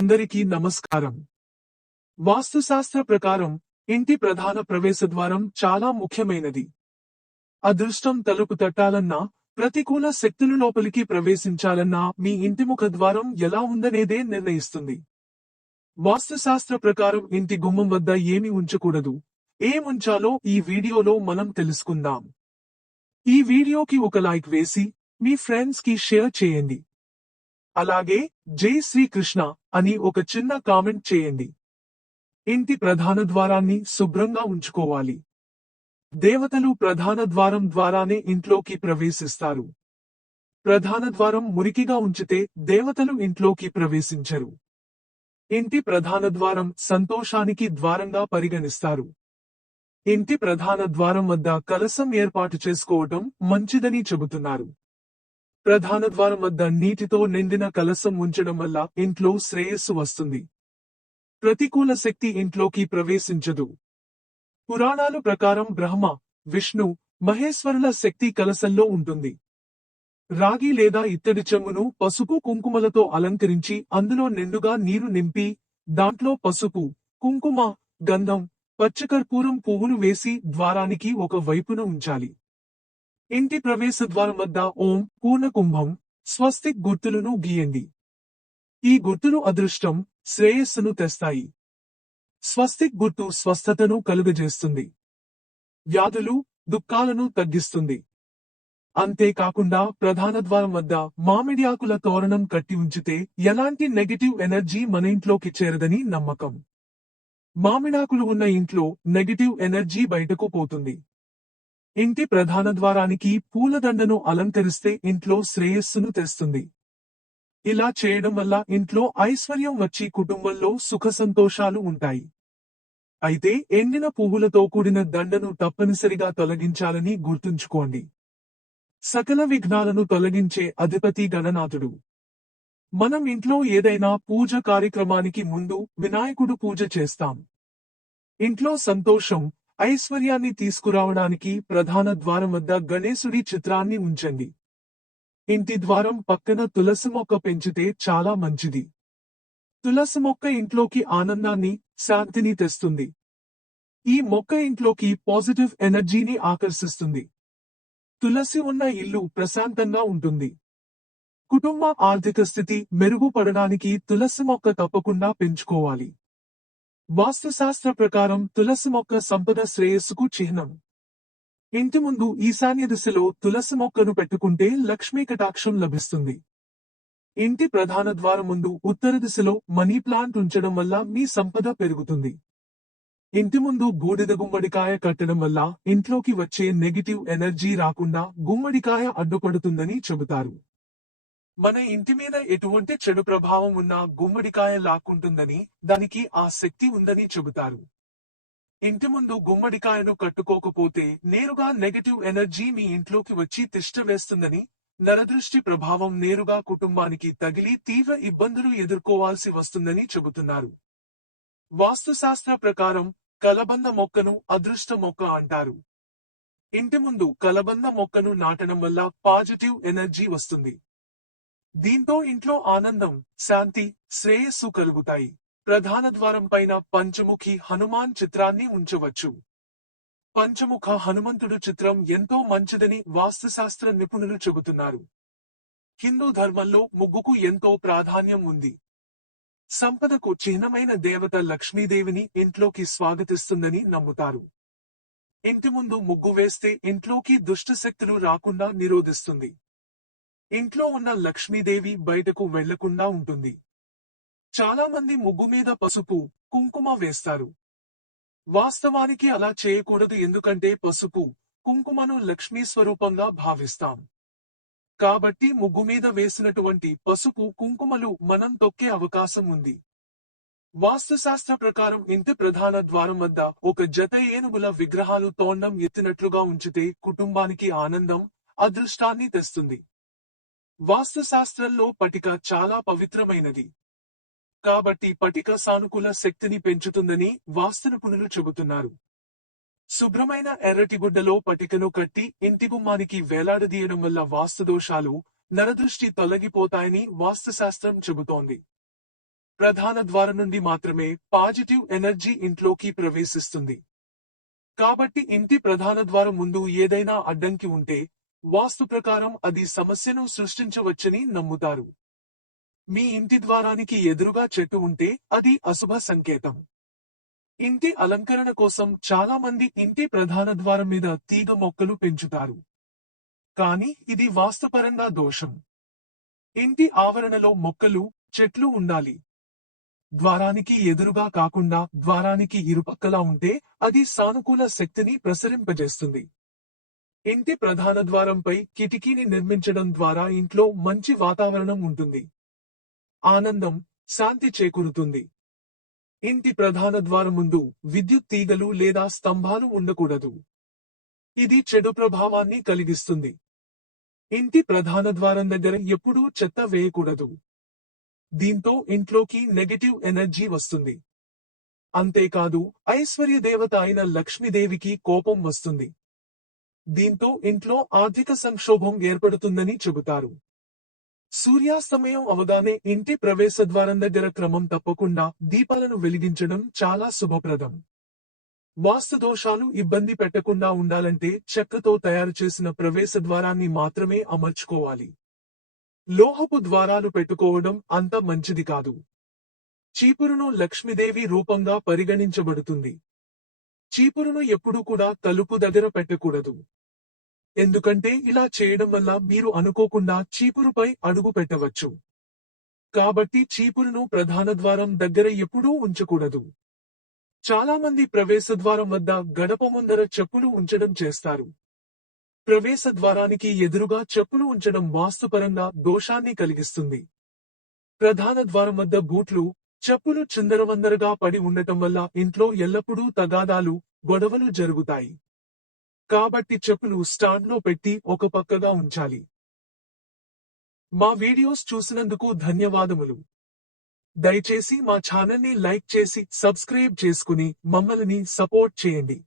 అందరికీ నమస్కారం. వాస్తుశాస్త్ర ప్రకారం ఇంటి ప్రధాన ప్రవేశద్వారం చాలా ముఖ్యమైనది. అదృష్టం తలుపు తట్టాలన్నా ప్రతికూల శక్తులు లోపలికి ప్రవేశించాలన్నా మీ ఇంటి ముఖ ద్వారం ఎలా ఉందనేదే నిర్ణయిస్తుంది. వాస్తుశాస్త్ర ప్రకారం ఇంటి గుమ్మం వద్ద ఏమి ఉంచకూడదు. ఏం ఉంచాలో ఈ వీడియోలో మనం తెలుసుకుందాం. ఈ వీడియోకి ఒక లైక్ వేసి మీ ఫ్రెండ్స్కి షేర్ చేయండి. అలాగే జై శ్రీకృష్ణ అని ఒక చిన్న కామెంట్ చేయండి. ఇంటి ప్రధాన ద్వారాన్ని శుభ్రంగా ఉంచుకోవాలి. దేవతలు ప్రధాన ద్వారం ద్వారానే ఇంట్లోకి ప్రవేశిస్తారు. ప్రధాన ద్వారం మురికిగా ఉంచితే దేవతలు ఇంట్లోకి ప్రవేశించరు. ఇంటి ప్రధాన ద్వారం సంతోషానికి ద్వారంగా పరిగణిస్తారు. ఇంటి ప్రధాన ద్వారం వద్ద కలసం ఏర్పాటు చేసుకోవటం మంచిదని చెబుతున్నారు. ప్రధాన ద్వారం వద్ద నీటితో నిండిన కలసం ఉంచడం వల్ల ఇంట్లో శ్రేయస్సు వస్తుంది. ప్రతికూల శక్తి ఇంట్లోకి ప్రవేశించదు. పురాణాలు ప్రకారం బ్రహ్మ విష్ణు మహేశ్వరుల శక్తి కలసంలో ఉంటుంది. రాగి లేదా ఇత్తడి చెమ్మును పసుపు కుంకుమలతో అలంకరించి అందులో నిండుగా నీరు నింపి దాంట్లో పసుపు కుంకుమ గంధం పచ్చకర్పూరం పువ్వును వేసి ద్వారానికి ఒక వైపున ఉంచాలి. ఇంటి ప్రవేశ ద్వారం వద్ద ఓం పూర్ణకుంభం స్వస్తిక్ గుర్తులను గీయండి. ఈ గుర్తులు అదృష్టం శ్రేయస్సును తెస్తాయి. స్వస్తిక్ గుర్తు స్వస్థతను కలుగజేస్తుంది. వ్యాధులు దుఃఖాలను తగ్గిస్తుంది. అంతేకాకుండా ప్రధాన ద్వారం వద్ద మామిడి ఆకుల తోరణం కట్టి ఉంచితే ఎలాంటి నెగటివ్ ఎనర్జీ మన ఇంట్లోకి చేరదని నమ్మకం. మామిడాకులు ఉన్న ఇంట్లో నెగటివ్ ఎనర్జీ బయటకు పోతుంది. ఇంటి ప్రధాన ద్వారానికి పూలదండను అలంకరిస్తే ఇంట్లో శ్రేయస్సును తెస్తుంది. ఇలా చేయడం వల్ల ఇంట్లో ఐశ్వర్యం వచ్చి కుటుంబంలో సుఖ సంతోషాలు ఉంటాయి. అయితే ఎండిన పువ్వులతో కూడిన దండను తప్పనిసరిగా తొలగించాలని గుర్తుంచుకోండి. సకల విఘ్నాలను తొలగించే అధిపతి గణనాథుడు. మనం ఇంట్లో ఏదైనా పూజ కార్యక్రమానికి ముందు వినాయకుడు పూజ చేస్తాం. ఇంట్లో సంతోషం ఐశ్వర్యాన్ని తీసుకురావడానికి ప్రధాన ద్వారం వద్ద గణేశుడి చిత్రాన్ని ఉంచండి. ఇంటి ద్వారం పక్కన తులసి మొక్క పెంచితే చాలా మంచిది. తులసి మొక్క ఇంట్లోకి ఆనందాన్ని శాంతిని తెస్తుంది. ఈ మొక్క ఇంట్లోకి పాజిటివ్ ఎనర్జీని ఆకర్షిస్తుంది. తులసి ఉన్న ఇల్లు ప్రశాంతంగా ఉంటుంది. కుటుంబ ఆర్థిక స్థితి మెరుగుపడడానికి తులసి మొక్క తప్పకుండా పెంచుకోవాలి. వాస్తుశాస్త్ర ప్రకారం తులసి మొక్క సంపద శ్రేయస్సుకు చిహ్నం. ఇంటి ముందు ఈశాన్య దిశలో తులసి మొక్కను పెట్టుకుంటే లక్ష్మీ కటాక్షం లభిస్తుంది. ఇంటి ప్రధాన ద్వారం ముందు ఉత్తర దిశలో మనీ ప్లాంట్ ఉంచడం వల్ల మీ సంపద పెరుగుతుంది. ఇంటి ముందు బూడిద గుమ్మడికాయ కట్టడం వల్ల ఇంట్లోకి వచ్చే నెగిటివ్ ఎనర్జీ రాకుండా గుమ్మడికాయ అడ్డుపడుతుందని చెబుతారు. మన ఇంటి మీద ఎటువంటి చెడు ప్రభావం ఉన్నా గుమ్మడికాయ లాక్కుంటుందని దానికి ఆ శక్తి ఉందని చెబుతారు. ఇంటి ముందు గుమ్మడికాయను కట్టుకోకపోతే నేరుగా నెగటివ్ ఎనర్జీ మీ ఇంట్లోకి వచ్చి తిష్ట వేస్తుందని నరదృష్టి ప్రభావం నేరుగా కుటుంబానికి తగిలి తీవ్ర ఇబ్బందులు ఎదుర్కోవాల్సి వస్తుందని చెబుతున్నారు. వాస్తుశాస్త్ర ప్రకారం కలబంద మొక్కను అదృష్ట మొక్క అంటారు. ఇంటి ముందు కలబంద మొక్కను నాటడం వల్ల పాజిటివ్ ఎనర్జీ వస్తుంది. దీంతో ఇంట్లో ఆనందం శాంతి శ్రేయస్సు కలుగుతాయి. ప్రధాన ద్వారం పైన పంచముఖి హనుమాన్ చిత్రాన్ని ఉంచవచ్చు. పంచముఖ హనుమంతుడు చిత్రం ఎంతో మంచిదని వాస్తుశాస్త్ర నిపుణులు చెబుతున్నారు. హిందూ ధర్మంలో ముగ్గుకు ఎంతో ప్రాధాన్యం ఉంది. సంపదకు చిహ్నమైన దేవత లక్ష్మీదేవిని ఇంట్లోకి స్వాగతిస్తుందని నమ్ముతారు. ఇంటి ముందు ముగ్గు వేస్తే ఇంట్లోకి దుష్టశక్తులు రాకుండా నిరోధిస్తుంది. ఇంట్లో ఉన్న లక్ష్మీదేవి బయటకు వెళ్ళకుండా ఉంటుంది. చాలా మంది ముగ్గు మీద పసుపు కుంకుమ వేస్తారు. వాస్తవానికి అలా చేయకూడదు ఎందుకంటే పసుపు కుంకుమను లక్ష్మీ స్వరూపంగా భావిస్తాం. కాబట్టి ముగ్గు మీద వేసినటువంటి పసుపు కుంకుమలు మనం తొక్కే అవకాశం ఉంది. వాస్తుశాస్త్ర ప్రకారం ఇంటి ప్రధాన ద్వారం వద్ద ఒక జత ఏనుగుల విగ్రహాలు తోండం ఎత్తినట్లుగా ఉంచితే కుటుంబానికి ఆనందం అదృష్టాన్ని తెస్తుంది. వాస్తుశాస్త్రంలో పటిక చాలా పవిత్రమైనది. కాబట్టి పటిక సానుకూల శక్తిని పెంచుతుందని వాస్తు నిపుణులు చెబుతున్నారు. శుభ్రమైన ఎర్రటి గుడ్డలో పటికను కట్టి ఇంటి గుమ్మానికి వేలాడదీయడం వల్ల వాస్తుదోషాలు నరదృష్టి తొలగిపోతాయని వాస్తుశాస్త్రం చెబుతోంది. ప్రధాన ద్వారం నుండి మాత్రమే పాజిటివ్ ఎనర్జీ ఇంట్లోకి ప్రవేశిస్తుంది. కాబట్టి ఇంటి ప్రధాన ద్వారం ముందు ఏదైనా అడ్డంకి ఉంటే వాస్తు ప్రకారం అది సమస్యను సృష్టించవచ్చని నమ్ముతారు. మీ ఇంటి ద్వారానికి ఎదురుగా చెట్టు ఉంటే అది అశుభ సంకేతం. ఇంటి అలంకరణ కోసం చాలా మంది ఇంటి ప్రధాన ద్వారం మీద తీగ మొక్కలు పెంచుతారు. కానీ ఇది వాస్తుపరంగా దోషం. ఇంటి ఆవరణలో మొక్కలు చెట్లు ఉండాలి. ద్వారానికి ఎదురుగా కాకుండా ద్వారానికి ఇరుపక్కలా ఉంటే అది సానుకూల శక్తిని ప్రసరింపజేస్తుంది. ఇంటి ప్రధాన ద్వారంపై కిటికీని నిర్మించడం ద్వారా ఇంట్లో మంచి వాతావరణం ఉంటుంది. ఆనందం శాంతి చేకూరుతుంది. ఇంటి ప్రధాన ద్వారం ముందు విద్యుత్ తీగలు లేదా స్తంభాలు ఉండకూడదు. ఇది చెడు ప్రభావాన్ని కలిగిస్తుంది. ఇంటి ప్రధాన ద్వారం దగ్గర ఎప్పుడూ చెత్త వేయకూడదు. దీంతో ఇంట్లోకి నెగటివ్ ఎనర్జీ వస్తుంది. అంతేకాదు ఐశ్వర్య దేవత అయిన లక్ష్మీదేవికి కోపం వస్తుంది. దీంతో ఇంట్లో ఆర్థిక సంక్షోభం ఏర్పడుతుందని చెబుతారు. సూర్యాస్తమయం అవగానే ఇంటి ప్రవేశద్వారం దగ్గర క్రమం తప్పకుండా దీపాలను వెలిగించడం చాలా శుభప్రదం. వాస్తు దోషాలు ఇబ్బంది పెట్టకుండా ఉండాలంటే చెక్కతో తయారు చేసిన ప్రవేశ ద్వారాన్ని మాత్రమే అమర్చుకోవాలి. లోహపు ద్వారాలు పెట్టుకోవడం అంత మంచిది కాదు. చీపురును లక్ష్మీదేవి రూపంగా పరిగణించబడుతుంది. చీపురును ఎప్పుడూ కూడా తలుపు దగ్గర పెట్టకూడదు. ఎందుకంటే ఇలా చేయడం వల్ల మీరు అనుకోకుండా చీపురుపై అడుగు పెట్టవచ్చు. కాబట్టి చీపురును ప్రధాన ద్వారం దగ్గర ఎప్పుడూ ఉంచకూడదు. చాలా మంది ప్రవేశద్వారం వద్ద గడప ముందర చెప్పులు ఉంచడం చేస్తారు. ప్రవేశ ద్వారానికి ఎదురుగా చెప్పులు ఉంచడం వాస్తుపరంగా దోషాన్ని కలిగిస్తుంది. ప్రధాన ద్వారం వద్ద బూట్లు చెప్పులు చిందరవందరగా పడి ఉండటం వల్ల ఇంట్లో ఎల్లప్పుడూ తగాదాలు గొడవలు జరుగుతాయి. కాబట్టి చెప్పులు స్టాండ్లో పెట్టి ఒక పక్కగా ఉంచాలి. మా వీడియోస్ చూసినందుకు ధన్యవాదములు. దయచేసి మా ఛానల్ని లైక్ చేసి సబ్స్క్రైబ్ చేసుకుని మమ్మల్ని సపోర్ట్ చేయండి.